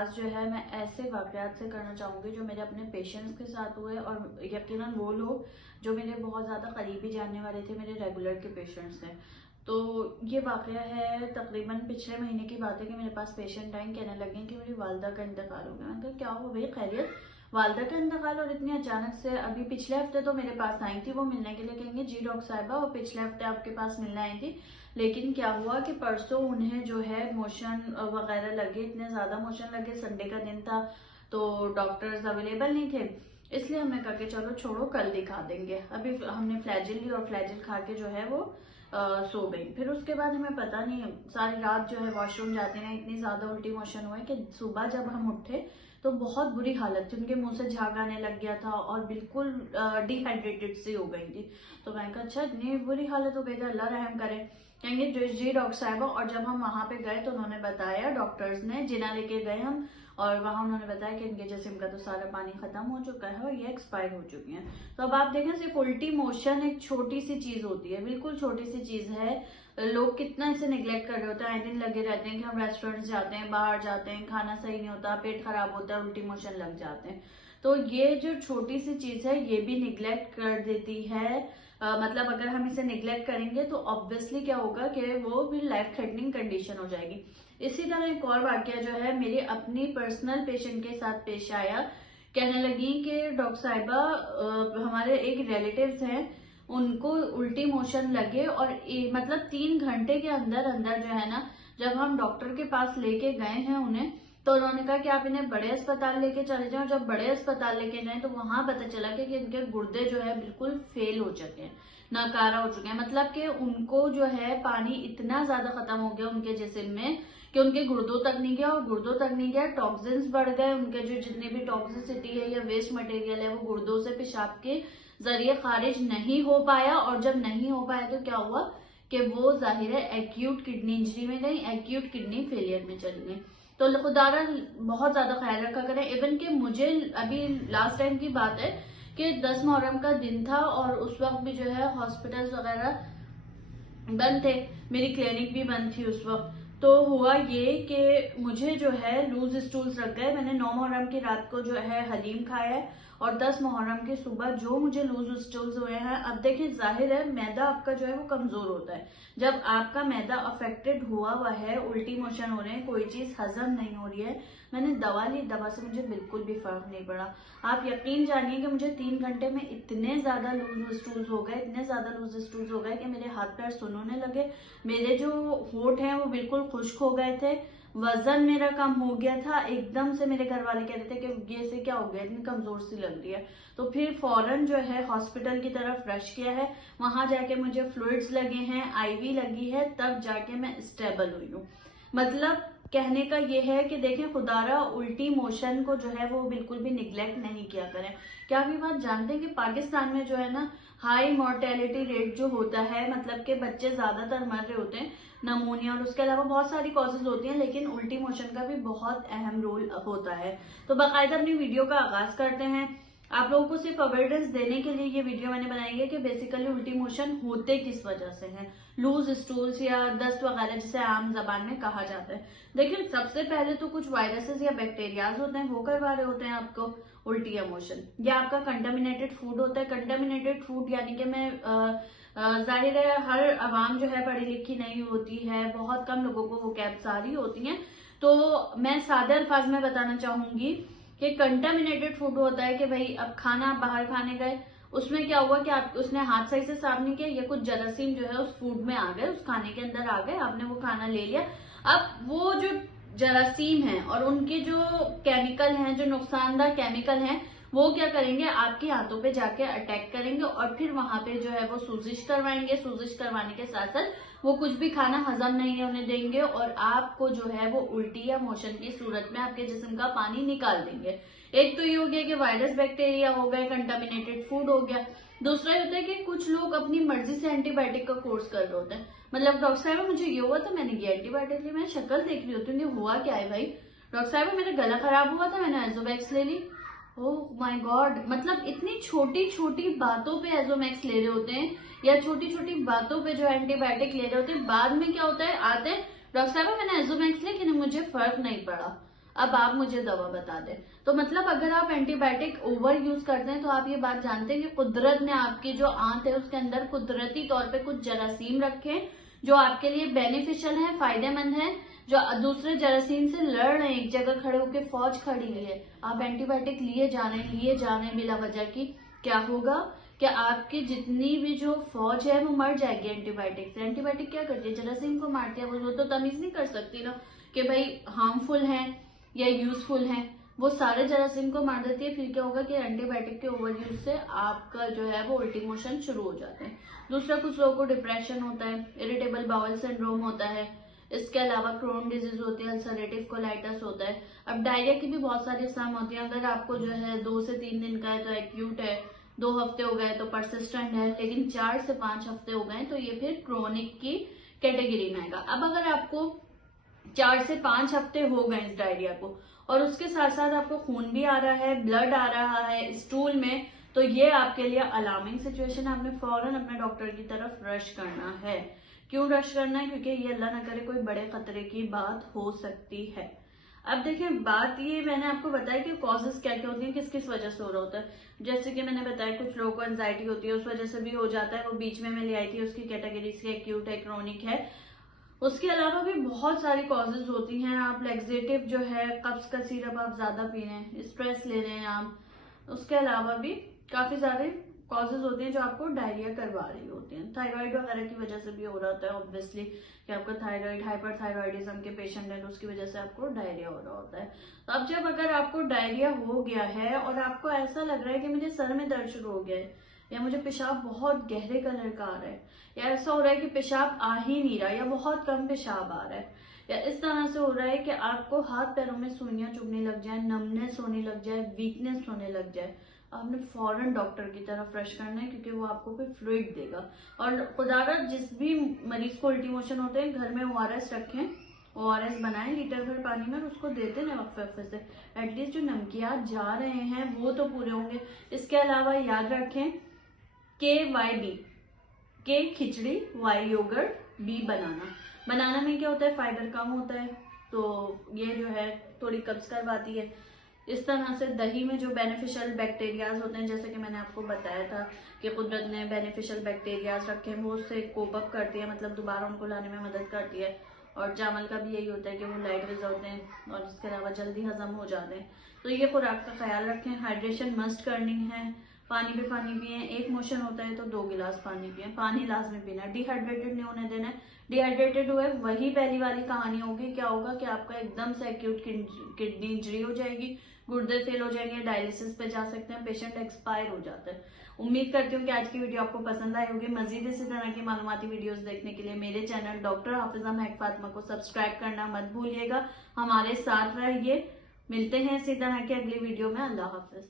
आगाज जो है मैं ऐसे वाकयात से करना चाहूंगी जो मेरे अपने पेशेंट्स के साथ हुए, और यकीनन वो लोग जो मेरे बहुत ज़्यादा करीबी जानने वाले थे, मेरे रेगुलर के पेशेंट्स थे। तो ये वाकया है तकरीबन पिछले महीने की बात है कि मेरे पास पेशेंट आए, कहने लगे कि मेरी वालदा का इंतकाल हो गया। मैंने कहा क्या हुआ भाई, खैरियत? वालदा का इंतकाल और इतनी अचानक से? अभी पिछले हफ्ते तो मेरे पास आई थी वो मिलने के लिए, कहेंगे जी डॉक्टर साहिबा वो पिछले हफ्ते आपके पास मिलने आई थी, लेकिन क्या हुआ कि परसों उन्हें जो है मोशन वगैरह लगे, इतने ज्यादा मोशन लगे, संडे का दिन था तो डॉक्टर्स अवेलेबल नहीं थे, इसलिए हमने कहा कि चलो छोड़ो कल दिखा देंगे। अभी हमने फ्लैजिल ली और फ्लैजिल खा के जो है वो सो गई। फिर उसके बाद हमें पता नहीं, सारी रात जो है वॉशरूम जाते हैं, इतनी ज्यादा उल्टी मोशन हुए कि सुबह जब हम उठे तो बहुत बुरी हालत थी, उनके मुंह से झाग आने लग गया था और बिल्कुल डिहाइड्रेटेड सी हो गई थी। तो मैंने कहा अच्छा इतनी बुरी हालत हो गई थी, अल्लाह रहम करे। कहेंगे जी डॉक्टर साहब। और जब हम वहां पे गए तो उन्होंने बताया, डॉक्टर्स ने जिना लेके गए हम, और वहां उन्होंने बताया कि इनके जिस्म का तो सारा पानी खत्म हो चुका है और ये एक्सपायर हो चुकी हैं। तो अब आप देखें, सिर्फ उल्टी मोशन एक छोटी सी चीज होती है, बिल्कुल छोटी सी चीज है, लोग कितना इसे निग्लेक्ट कर रहे होते हैं। आए दिन लगे रहते हैं कि हम रेस्टोरेंट जाते हैं, बाहर जाते हैं, खाना सही नहीं होता, पेट खराब होता है, उल्टी मोशन लग जाते हैं। तो ये जो छोटी सी चीज है ये भी निग्लेक्ट कर देती है। मतलब अगर हम इसे निग्लेक्ट करेंगे तो ऑब्वियसली क्या होगा कि वो भी लाइफ थ्रेटनिंग कंडीशन हो जाएगी। इसी तरह एक और वाकया जो है मेरी अपनी पर्सनल पेशेंट के साथ पेश आया। कहने लगी कि डॉक्टर साहिबा हमारे एक रिलेटिव्स हैं, उनको उल्टी मोशन लगे और मतलब 3 घंटे के अंदर अंदर जो है ना, जब हम डॉक्टर के पास लेके गए हैं उन्हें, तो उन्होंने कहा कि आप इन्हें बड़े अस्पताल लेके चले जाओ। जब बड़े अस्पताल लेके गए तो वहां पता चला कि इनके गुर्दे जो है बिल्कुल फेल हो चुके हैं, नाकारा हो चुके हैं। मतलब कि उनको जो है पानी इतना ज्यादा खत्म हो गया उनके जिस्म में कि उनके गुर्दों तक नहीं गया, और गुर्दों तक नहीं गया, टॉक्सिन्स बढ़ गए, उनके जो जितनी भी टॉक्सिसिटी है या वेस्ट मटेरियल है वो गुर्दों से पेशाब के जरिए खारिज नहीं हो पाया। और जब नहीं हो पाया तो क्या हुआ कि वो जाहिर है एक्यूट किडनी इंजरी में गई, एक्यूट किडनी फेलियर में चली गई। तो खुदारा बहुत ज्यादा ख्याल रखा करें। इवन कि मुझे अभी लास्ट टाइम की बात है कि 10 मुहर्रम का दिन था और उस वक्त भी जो है हॉस्पिटल्स वगैरह बंद थे, मेरी क्लिनिक भी बंद थी उस वक्त। तो हुआ ये कि मुझे जो है लूज स्टूल्स लग गए। मैंने 9 मुहर्रम की रात को जो है हलीम खाया है और 10 मुहर्रम की सुबह जो मुझे लूज स्टूल्स हुए हैं। अब देखिए जाहिर है मैदा आपका जो है वो कमजोर होता है, जब आपका मैदा अफेक्टेड हुआ है, उल्टी मोशन हो रहे हैं, कोई चीज हजम नहीं हो रही है। मैंने दवा ली, दवा से मुझे बिल्कुल भी फर्क नहीं पड़ा। आप यकीन जानिए कि मुझे 3 घंटे में इतने ज्यादा लूज स्टूल्स हो गए, इतने ज्यादा लूज स्टूल्स हो गए कि मेरे हाथ पैर सुनने लगे, मेरे जो होंठ हैं वो बिल्कुल खुश्क हो गए थे, वजन मेरा कम हो गया था एकदम से। मेरे घर वाले कह रहे थे कि ये से क्या हो गया, इतनी कमजोर सी लग रही है। तो फिर फौरन जो है हॉस्पिटल की तरफ रश किया है, वहां जाके मुझे फ्लूइड्स लगे हैं, आईवी लगी है, तब जाके मैं स्टेबल हुई हूँ। मतलब कहने का ये है कि देखें खुदारा उल्टी मोशन को जो है वो बिल्कुल भी निग्लेक्ट नहीं किया करें। क्या आप ये बात जानते हैं कि पाकिस्तान में जो है ना हाई मोर्टेलिटी रेट जो होता है, मतलब कि बच्चे ज्यादातर मर रहे होते हैं नमूनिया, और उसके अलावा बहुत सारी कॉजेज होती हैं, लेकिन उल्टी मोशन का भी बहुत अहम रोल होता है। तो बाकायदा अपनी वीडियो का आगाज करते हैं। आप लोगों को सिर्फ अवेयरनेस देने के लिए ये वीडियो मैंने बनाई है कि बेसिकली उल्टी मोशन होते किस वजह से हैं, लूज स्टूल्स या दस्त वगैरह जिसे आम जबान में कहा जाता है। देखिए सबसे पहले तो कुछ वायरसेस या बैक्टीरियाज होते हैं, वो करवा रहे होते हैं आपको उल्टी या मोशन, या आपका कंटामिनेटेड फूड होता है। कंटामिनेटेड फूड यानी कि मैं जाहिर है हर अवाम जो है पढ़ी लिखी नहीं होती है, बहुत कम लोगों को वो कैब सारी होती हैं। तो मैं सादे अल्फाज में बताना चाहूंगी कि कंटामिनेटेड फूड होता है कि भाई अब खाना आप बाहर खाने गए, उसमें क्या हुआ कि आप उसने हाथ सही से साफ नहीं किया, या कुछ जरासीम जो है उस फूड में आ गए, उस खाने के अंदर आ गए, आपने वो खाना ले लिया। अब वो जो जरासीम है और उनके जो केमिकल हैं, जो नुकसानदार केमिकल हैं, वो क्या करेंगे आपके हाथों पे जाके अटैक करेंगे और फिर वहां पे जो है वो सूजिश करवाएंगे। सूजिश करवाने के साथ साथ वो कुछ भी खाना हजम नहीं होने देंगे और आपको जो है वो उल्टी या मोशन की सूरत में आपके जिस्म का पानी निकाल देंगे। एक तो ये हो गया कि वायरस बैक्टीरिया हो गए, कंटामिनेटेड फूड हो गया। दूसरा ये होता है कि कुछ लोग अपनी मर्जी से एंटीबायोटिक का कोर्स कर रहे होते हैं। मतलब डॉक्टर साहब मुझे ये हुआ तो मैंने ये एंटीबायोटिक ली, मैं शक्ल देख रही होती हूँ हुआ क्या है भाई। डॉक्टर साहब मेरा गला खराब हुआ था, मैंने एजोवैक्स ले ली। ओह माय गॉड, मतलब इतनी छोटी छोटी बातों पे एजोमैक्स ले रहे होते हैं या छोटी छोटी बातों पे जो एंटीबायोटिक ले रहे होते हैं। बाद में क्या होता है, आते हैं डॉक्टर साहब मैंने एजोमैक्स लिया लेकिन मुझे फर्क नहीं पड़ा। अब आप मुझे दवा बता दें। तो मतलब अगर आप एंटीबायोटिक ओवर यूज करते हैं तो आप ये बात जानते हैं कि कुदरत ने आपकी जो आंत है उसके अंदर कुदरती तौर पे कुछ जरासीम रखे हैं जो आपके लिए बेनिफिशियल है, फायदेमंद है, जो दूसरे जरासीम से लड़ रहे हैं, एक जगह खड़े होकर फौज खड़ी हुई है। आप एंटीबायोटिक लिए जा रहे हैं बिला वजह की, क्या होगा कि आपकी जितनी भी जो फौज है वो मर जाएगी एंटीबायोटिक से। एंटीबायोटिक क्या करती है, जरासीम को मारती है। वो तो तमीज नहीं कर सकती ना कि भाई हार्मफुल है या यूजफुल है, वो सारे जरासीम को मार देती है। फिर क्या होगा कि एंटीबायोटिक के ओवर यूज से आपका जो है वो उल्टी मोशन शुरू हो जाते हैं। दूसरा, कुछ लोगों को डिप्रेशन होता है, इरिटेबल बाउल सिंड्रोम होता है, इसके अलावा क्रोन डिजीज होती है, अल्सरेटिव कोलाइटिस होता है। अब डायरिया की भी बहुत सारी इकसाम होती है। अगर आपको जो है 2 से 3 दिन का है तो एक्यूट है, 2 हफ्ते हो गए तो परसिस्टेंट है, लेकिन 4 से 5 हफ्ते हो गए तो ये फिर क्रोनिक की कैटेगरी में आएगा। अब अगर आपको 4 से 5 हफ्ते हो गए इस डायरिया को और उसके साथ साथ आपको खून भी आ रहा है, ब्लड आ रहा है स्टूल में, तो ये आपके लिए अलार्मिंग सिचुएशन है। आपने फौरन अपने डॉक्टर की तरफ रश करना है। क्यों रश करना है? क्योंकि ये अल्लाह ना करे कोई बड़े खतरे की बात हो सकती है। अब देखिए, बात ये मैंने आपको बताया कि कॉजेस क्या क्या होती हैं, किस किस वजह से हो रहा होता है। जैसे कि मैंने बताया कुछ लोगों को एंजाइटी होती है, उस वजह से भी हो जाता है। वो बीच में मैं ले आई थी उसकी कैटेगरी से, एक्यूट है, क्रोनिक है। उसके अलावा भी बहुत सारी कॉजेज होती हैं। आप लेक्सेटिव जो है, कब्ज का सिरप आप ज्यादा पी रहे हैं, स्ट्रेस ले रहे हैं आप, उसके अलावा भी काफी सारे कॉजेज होती हैं जो आपको डायरिया करवा रही होती हैं। थायराइड वगैरह की वजह से भी हो रहा होता है ऑब्वियसली, कि आपका थायराइड, हाइपरथायराइडिज्म के पेशेंट है तो उसकी वजह से आपको डायरिया हो रहा होता है। तो अब जब अगर आपको डायरिया हो गया है और आपको ऐसा लग रहा है कि मुझे सर में दर्द शुरू हो गया है, या मुझे पेशाब बहुत गहरे कलर का आ रहा है, या ऐसा हो रहा है कि पेशाब आ ही नहीं रहा, या बहुत कम पेशाब आ रहा है, या इस तरह से हो रहा है कि आपको हाथ पैरों में सुइयां चुभने लग जाए, नमनेस होने लग जाए, वीकनेस होने लग जाए, आपने फौरन डॉक्टर की तरफ रश करना है, क्योंकि वो आपको कोई फ्लूइड देगा। और खुदारा जिस भी मरीज को उल्टी मोशन होते हैं, घर में ORS रखें, ORS बनाएं लीटर भर पानी में और उसको देते हैं वक्फे से। एटलीस्ट जो नमकियात जा रहे हैं वो तो पूरे होंगे। इसके अलावा याद रखें KYB, के खिचड़ी, Y योगर्ट, B बनाना में क्या होता है, फाइबर कम होता है, तो ये जो है थोड़ी कब्ज करवाती है। इस तरह से दही में जो बेनिफिशियल बैक्टीरियाज होते हैं, जैसे कि मैंने आपको बताया था कि कुदरत ने बेनिफिशियल बैक्टीरियाज रखे हैं, वो उससे कोप अप करती है, मतलब दोबारा उनको लाने में मदद करती है। और चावल का भी यही होता है कि वो लाइट वेज होते हैं और इसके अलावा जल्दी हजम हो जाते हैं। तो ये खुराक का ख्याल रखें। हाइड्रेशन मस्ट करनी है, पानी पे पानी पिए। एक मोशन होता है तो 2 गिलास पानी पिए, पानी लाजमी पीना। डिहाइड्रेटेड नहीं होने देना है। डिहाइड्रेटेड हुए वही पहली वाली कहानी होगी, क्या होगा कि आपका एकदम से एक्यूट किडनी इंजरी हो जाएगी, गुर्दे फेल हो जाएंगे, डायलिसिस पे जा सकते हैं, पेशेंट एक्सपायर हो जाता है। उम्मीद करती हूँ कि आज की वीडियो आपको पसंद आई होगी। मजीद इसी तरह की मालूमाती वीडियोस देखने के लिए मेरे चैनल डॉक्टर हाफिजा महक फातिमा को सब्सक्राइब करना मत भूलिएगा। हमारे साथ रहिए। मिलते हैं इसी तरह की अगली वीडियो में। अल्लाह हाफिज।